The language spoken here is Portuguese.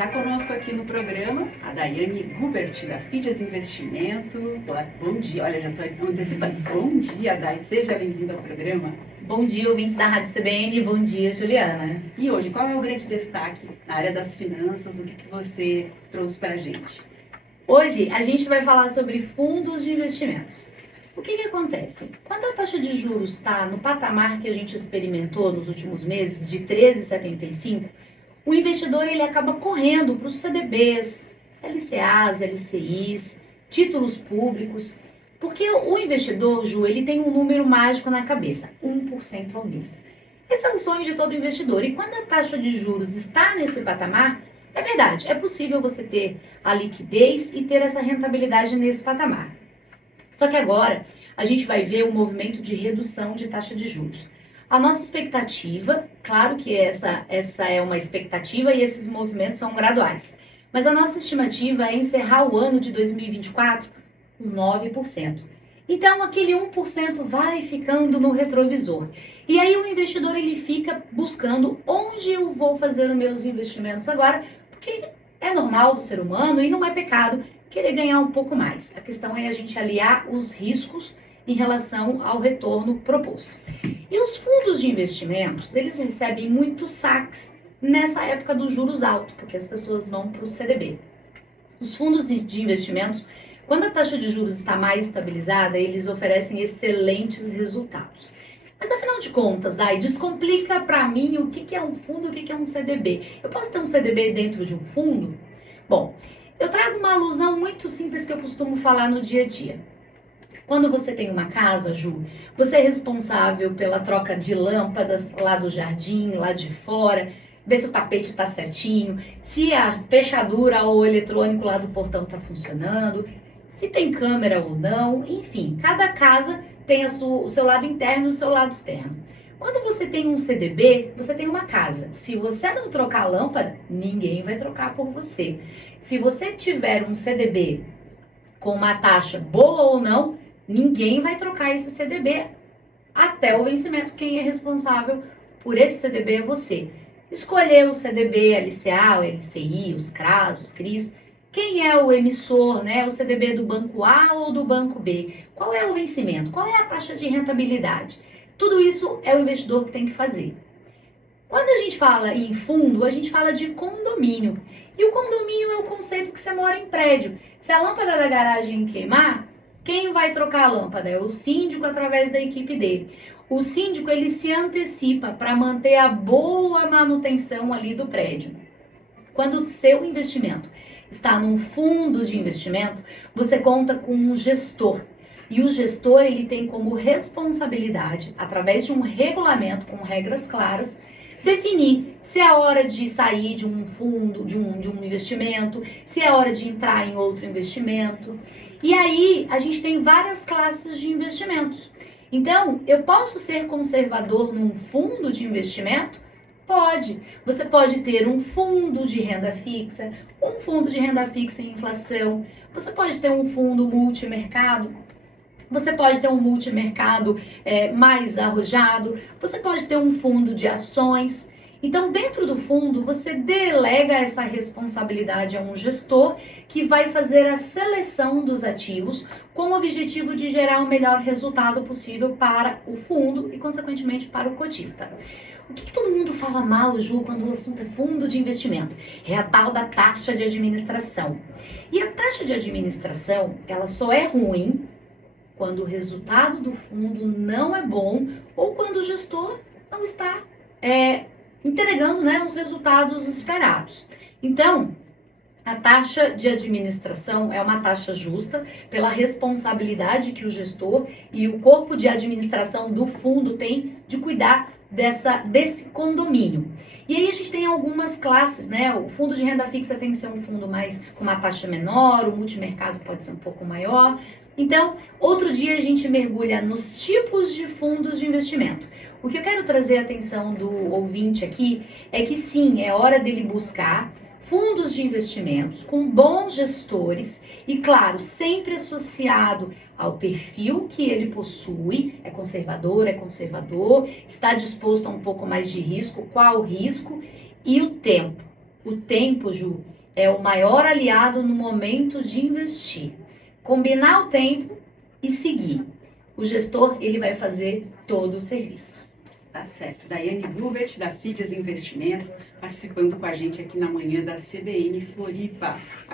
Já conosco aqui no programa, a Daiane Gubert, da Fides Investimento. Bom dia, olha, já estou antecipando. Bom dia, Dai, seja bem-vinda ao programa. Bom dia, ouvintes da Rádio CBN, bom dia, Juliana. E hoje, qual é o grande destaque na área das finanças? O que você trouxe para a gente? Hoje a gente vai falar sobre fundos de investimentos. O que acontece? Quando a taxa de juros está no patamar que a gente experimentou nos últimos meses, de 13,75, o investidor ele acaba correndo para os CDBs, LCAs, LCIs, títulos públicos, porque o investidor, Ju, ele tem um número mágico na cabeça, 1% ao mês. Esse é o sonho de todo investidor. E quando a taxa de juros está nesse patamar, é verdade, é possível você ter a liquidez e ter essa rentabilidade nesse patamar. Só que agora a gente vai ver um movimento de redução de taxa de juros. A nossa expectativa, claro que essa é uma expectativa e esses movimentos são graduais, mas a nossa estimativa é encerrar o ano de 2024 com 9%. Então, aquele 1% vai ficando no retrovisor. E aí o investidor ele fica buscando onde eu vou fazer os meus investimentos agora, porque é normal do ser humano e não é pecado querer ganhar um pouco mais. A questão é a gente aliar os riscos em relação ao retorno proposto. E os fundos de investimentos, eles recebem muitos saques nessa época dos juros altos, porque as pessoas vão para o CDB. Os fundos de investimentos, quando a taxa de juros está mais estabilizada, eles oferecem excelentes resultados. Mas afinal de contas, Dai, descomplica para mim o que é um fundo e o que é um CDB. Eu posso ter um CDB dentro de um fundo? Bom, eu trago uma alusão muito simples que eu costumo falar no dia a dia. Quando você tem uma casa, Ju, você é responsável pela troca de lâmpadas lá do jardim, lá de fora, ver se o tapete está certinho, se a fechadura ou o eletrônico lá do portão está funcionando, se tem câmera ou não, enfim, cada casa tem o seu lado interno e o seu lado externo. Quando você tem um CDB, você tem uma casa. Se você não trocar a lâmpada, ninguém vai trocar por você. Se você tiver um CDB com uma taxa boa ou não, ninguém vai trocar esse CDB até o vencimento. Quem é responsável por esse CDB é você. Escolher o CDB LCA, o LCI, os CRAs, os CRIs. Quem é o emissor, né? O CDB do banco A ou do banco B? Qual é o vencimento? Qual é a taxa de rentabilidade? Tudo isso é o investidor que tem que fazer. Quando a gente fala em fundo, a gente fala de condomínio. E o condomínio é o conceito que você mora em prédio. Se a lâmpada da garagem queimar, quem vai trocar a lâmpada? É o síndico através da equipe dele. O síndico ele se antecipa para manter a boa manutenção ali do prédio. Quando o seu investimento está num fundo de investimento, você conta com um gestor. E o gestor ele tem como responsabilidade, através de um regulamento com regras claras, definir se é hora de sair de um fundo, de um investimento, se é hora de entrar em outro investimento. E aí, a gente tem várias classes de investimentos. Então, eu posso ser conservador num fundo de investimento? Pode. Você pode ter um fundo de renda fixa, um fundo de renda fixa em inflação. Você pode ter um fundo multimercado. Você pode ter um multimercado mais arrojado. Você pode ter um fundo de ações. Então, dentro do fundo, você delega essa responsabilidade a um gestor que vai fazer a seleção dos ativos com o objetivo de gerar o melhor resultado possível para o fundo e, consequentemente, para o cotista. O que todo mundo fala mal, Ju, quando o assunto é fundo de investimento? É a tal da taxa de administração. E a taxa de administração, ela só é ruim quando o resultado do fundo não é bom ou quando o gestor não está entregando, né, os resultados esperados. Então, a taxa de administração é uma taxa justa pela responsabilidade que o gestor e o corpo de administração do fundo tem de cuidar desse condomínio. E aí a gente tem algumas classes, né? O fundo de renda fixa tem que ser um fundo com uma taxa menor, o multimercado pode ser um pouco maior. Então, outro dia a gente mergulha nos tipos de fundos de investimento. O que eu quero trazer a atenção do ouvinte aqui é que sim, é hora dele buscar fundos de investimentos com bons gestores e, claro, sempre associado ao perfil que ele possui, é conservador, está disposto a um pouco mais de risco, qual o risco e o tempo. O tempo, Ju, é o maior aliado no momento de investir. Combinar o tempo e seguir. O gestor, ele vai fazer todo o serviço. Tá certo. Daiane Gubert, da Fides Investimentos, participando com a gente aqui na manhã da CBN Floripa.